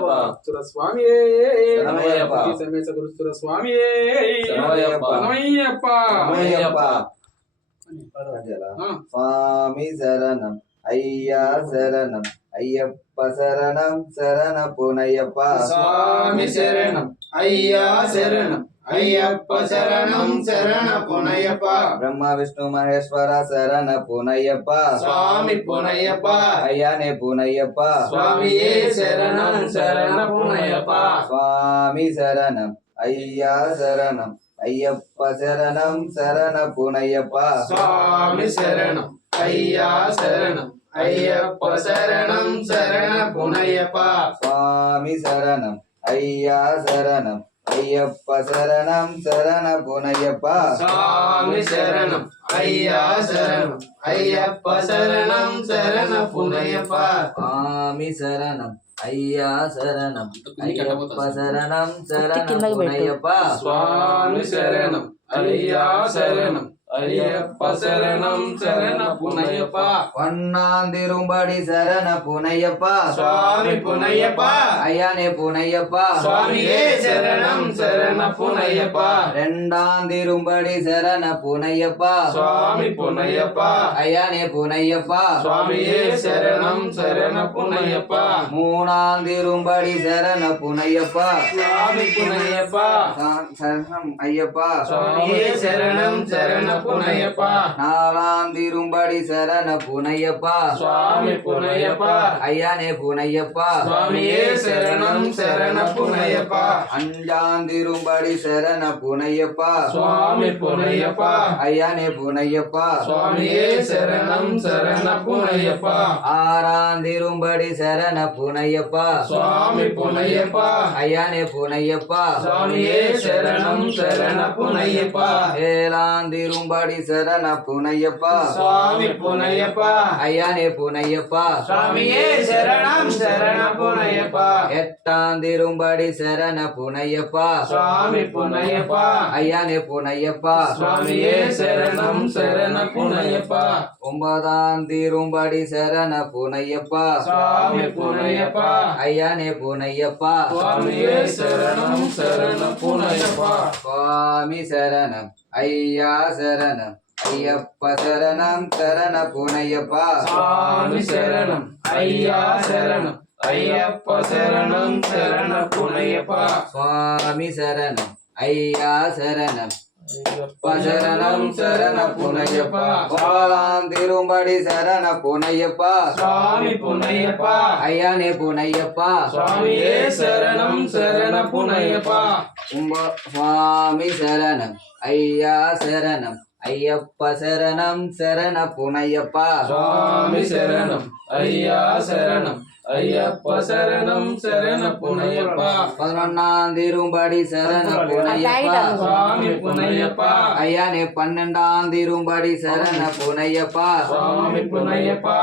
గురుస్తుర స్వామియే సమేత గురుస్తుర స్వామియే స్వామి శరణం అయ్యా శరణం అయ్యప్ప శరణం శరణ పునయ్యప్ప స్వామి శరణం అయ్యా శరణం అయ్యప్ప శరణం శరణ పునయ్యప్ప బ్రహ్మ విష్ణు మహేశ్వర శరణ పునయ్యప్ప స్వామి పునయ్యప్ప అయ్యానే పునయ్యప్ప స్వామియే శరణం శరణ పునయ్యప్ప స్వామి శరణం అయ్యా శరణం అయ్యప్ప శరణం శరణ పునయ్యప్ప స్వామి శరణం అయ్యా శరణం అయ్యప్ప శరణం శరణ పునయ్యప్ప స్వామి శరణం అయ్యా శరణం అయ్యప్ప శరణం శరణ పునయ్యప్ప స్వామి శరణం అయ్యా శరణం అయ్యప్ప శరణం శరణ పునయ్యప్ప స్వామి శరణం అయ్యా శరణం అయ్యప్ప శరణం శరణ పునయ్యప్ప స్వామి శరణం అయ్యా శరణం అయ్యప్ప శరణం శరణ పునయ్యప్ప వన్నాందిరుంబడి శరణ పునయ్యప్ప స్వామి పునయ్యప్ప అయ్యానే పునయ్యప్ప స్వామియే శరణం శరణ పునయ్యప్ప రెండాందిరుంబడి శరణ పునయ్యప్ప స్వామి పునయ్యప్ప అయ్యానే పునయ్యప్ప స్వామియే శరణం శరణ పునయ్యప్ప మూడాందిరుంబడి శరణ పునయ్యప్ప స్వామి పునయ్యప్ప శరణం అయ్యప్ప స్వామియే శరణం శరణ పునయ్యప్ప నాలాందిరుంబడి శరణ పునయ్యప్ప స్వామి పునయ్యప్ప అయ్యానే పునయ్యప్ప స్వామియే శరణం శరణ పునయ్యప్ప అంజాందిరుంబడి శరణ పునయ్యప్ప స్వామి పునయ్యప్ప అయ్యానే పునయ్యప్ప స్వామియే శరణం శరణ పునయ్యప్ప ఆరాందిరుంబడి శరణ పునయ్యప్ప స్వామి పునయ్యప్ప అయ్యానే పునయ్యప్ప స్వామియే శరణం శరణ పునయ్యప్ప ఏలాందిరుంబడి శరణ పునయ్యప్ప స్వామి పునయ్యప్ప అయ్యానే పునయ్యప్ప స్వామియే శరణం శరణ పునయ్యప్ప ఎట్టాందిరుంబడి శరణ పునయ్యప్ప స్వామి పునయ్యప్ప అయ్యానే పునయ్యప్ప స్వామియే శరణం శరణ పునయ్యప్ప ఒంబదాందిరుంబడి శరణ పునయ్యప్ప స్వామి పునయ్యప్ప అయ్యానే పునయ్యప్ప స్వామియే శరణం శరణ పునయ్యప్ప స్వామి శరణం అయ్యా శరణం అయ్యప్ప శరణం శరణ పునయ్యప్ప స్వామి శరణం అయ్యా శరణం అయ్యప్ప శరణం శరణ పునయ్యప్ప స్వామి శరణం అయ్యా శరణం అయ్యప్ప శరణం శరణ పునయ్యప్ప బాలాంతిరుంబడి శరణ పునయ్యప్ప స్వామి పునయ్యప్ప అయ్యానే పునయ్యప్ప స్వామియే శరణం శరణ పునయ్యప్ప స్వామి శరణం అయ్యా శరణం అయ్యప్ప శరణం శరణ పునయ్యప్ప స్వామి శరణం అయ్యా శరణం అయ్యప్ప శరణం శరణ పునయ్యప్ప பதினொன்னாந்திரும்படி சரண புனையப்பா சுவாமி புனையப்பா ஐயானே பன்னெண்டாந்திரும்படி சரண புனையப்பா சுவாமி புனையப்பா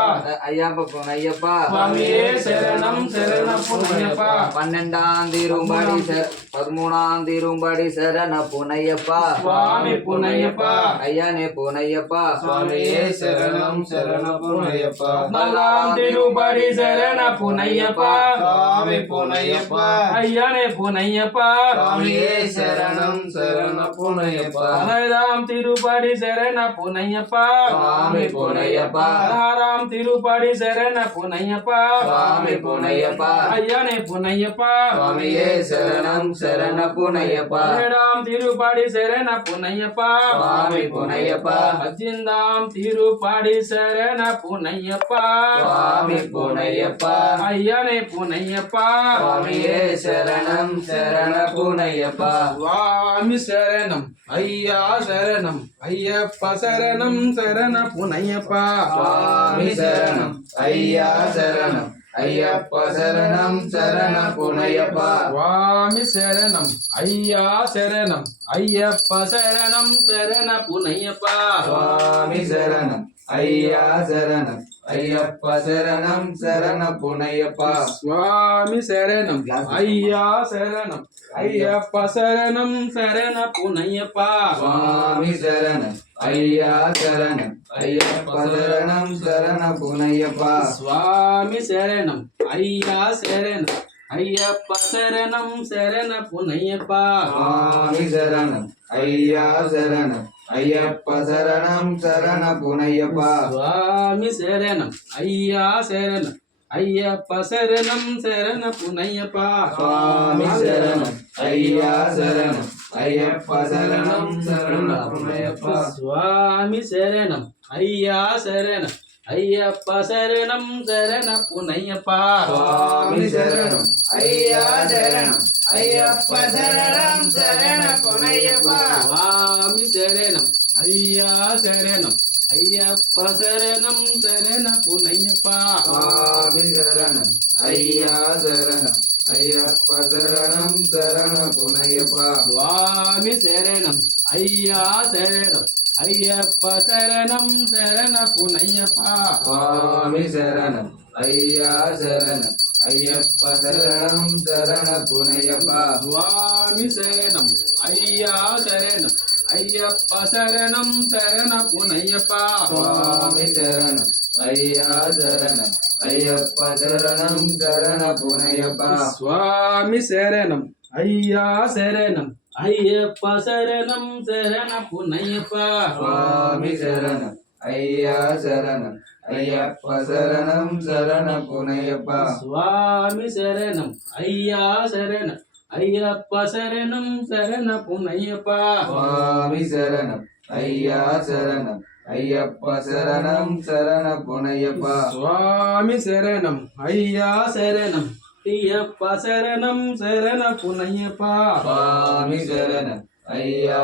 ஐயாப்ப புனையப்பா சுவாமியே சரணம் சரண புனையப்பா பன்னெண்டாந்திரும்படி பதிமூணாந்திரும்படி சரண புனையப்பா சுவாமி புனையப்பா ஐயானே புனையப்பா சுவாமியே சரணம் சரண புனையப்பா நாலாம் திருப்படி சரண புனையப்பா சுவாமி புனையப்பா ஐயானே புனையப்பா சுவாமியே சரணம் சரண புனையப்பா பதினைந்தாம் திருப்படி சரண புனையப்பா சுவாமி புனையப்பா ஆறாம் திருப்படி சரண புனையப்பா சுவாமி புனையப்பா ஐயானே புனையப்பா சுவாமியே சரணம் சரண புனையப்பா பதினேழாம் திருப்படி சரண புனையப்பா சுவாமி புனையப்பா பதினைந்தாம் திருப்படி சரண புனையப்பா சுவாமி புனையப்பா ஐயனே புனையப்பா சுவாமியே சரணம் சரண புனையப்பா சுவாமி சரணம் ஐயா சரணம் ஐயப்ப சரணம் சரண புனையப்பா சுவாமி சரணம் ஐயா சரணம் ஐயப்ப சரணம் சரண புனையப்பா சுவாமி சரணம் ஐயா சரணம் ஐயப்ப சரணம் சரண புனையப்பா சுவாமி சரணம் ஐயா சரணம் ஐயப்ப சரணம் சரண புனையப்பா சுவாமி சரணம் ஐயா சரணம் ஐயப்ப சரணம் சரண புனையப்பா சுவாமி சரணம் ஐயா சரணம் ஐயப்ப சரணம் சரண புனையப்பா சுவாமி சரணம் ஐயா சரணம் ஐயப்ப சரணம் சரண புனையப்பா சுவாமி சரணம் ஐயா சரணம் ஐயப்ப சரணம் சரண புனையப்பா சுவாமி சரணம் ஐயா சரணம் ஐயப்ப சரணம் சரண புனையப்பா சுவாமி சரணம் ஐயா சரணம் ஐயப்ப சரணம் சரண புனையப்பா சுவாமி சரணம் ஐயா சரணம் ஐயப்ப சரணம் சரண புனையப்பா சுவாமி சரணம் ஐயா சரணம் ஐயப்ப சரணம் சரண புனையப்பா சுவாமி சரணம் ஐயா சரணம் ஐயப்ப சரணம் சரண புனையப்பா சுவாமி சரணம் ஐயா சரணம் ஐயப்ப சரணம் சரண புனையப்பா சுவாமி சரணம் ஐயா சரணம் ஐயப்ப சரணம் சரண புனையப்பா சுவாமி சரணம் ஐயா சரணம் ஐயப்ப சரணம் சரண புனையப்பா சுவாமி சரணம் ஐயா சரணம் ஐயப்ப சரணம் சரண புனையப்பா சுவாமி சரணம் ஐயா சரணம் ஐயப்ப சரணம் சரண புனையப்பா சுவாமி சரணம் ஐயா சரணம் ஐயப்ப சரணம் சரண புனையப்பா சுவாமி சரணம் ஐயா சரணம் ஐயப்ப சரணம் சரண புனையப்பா சுவாமி சரணம் ஐயா சரணம் ஐயப்ப சரணம் சரண புனையப்பா சுவாமி சரணம் ஐயா சரணம் ஐயப்ப சரணம் சரண புனையப்பா சுவாமி சரணம் ஐயா சரணம் ஐயப்ப சரணம் சரண புனையப்பா சுவாமி சரணம் ஐயா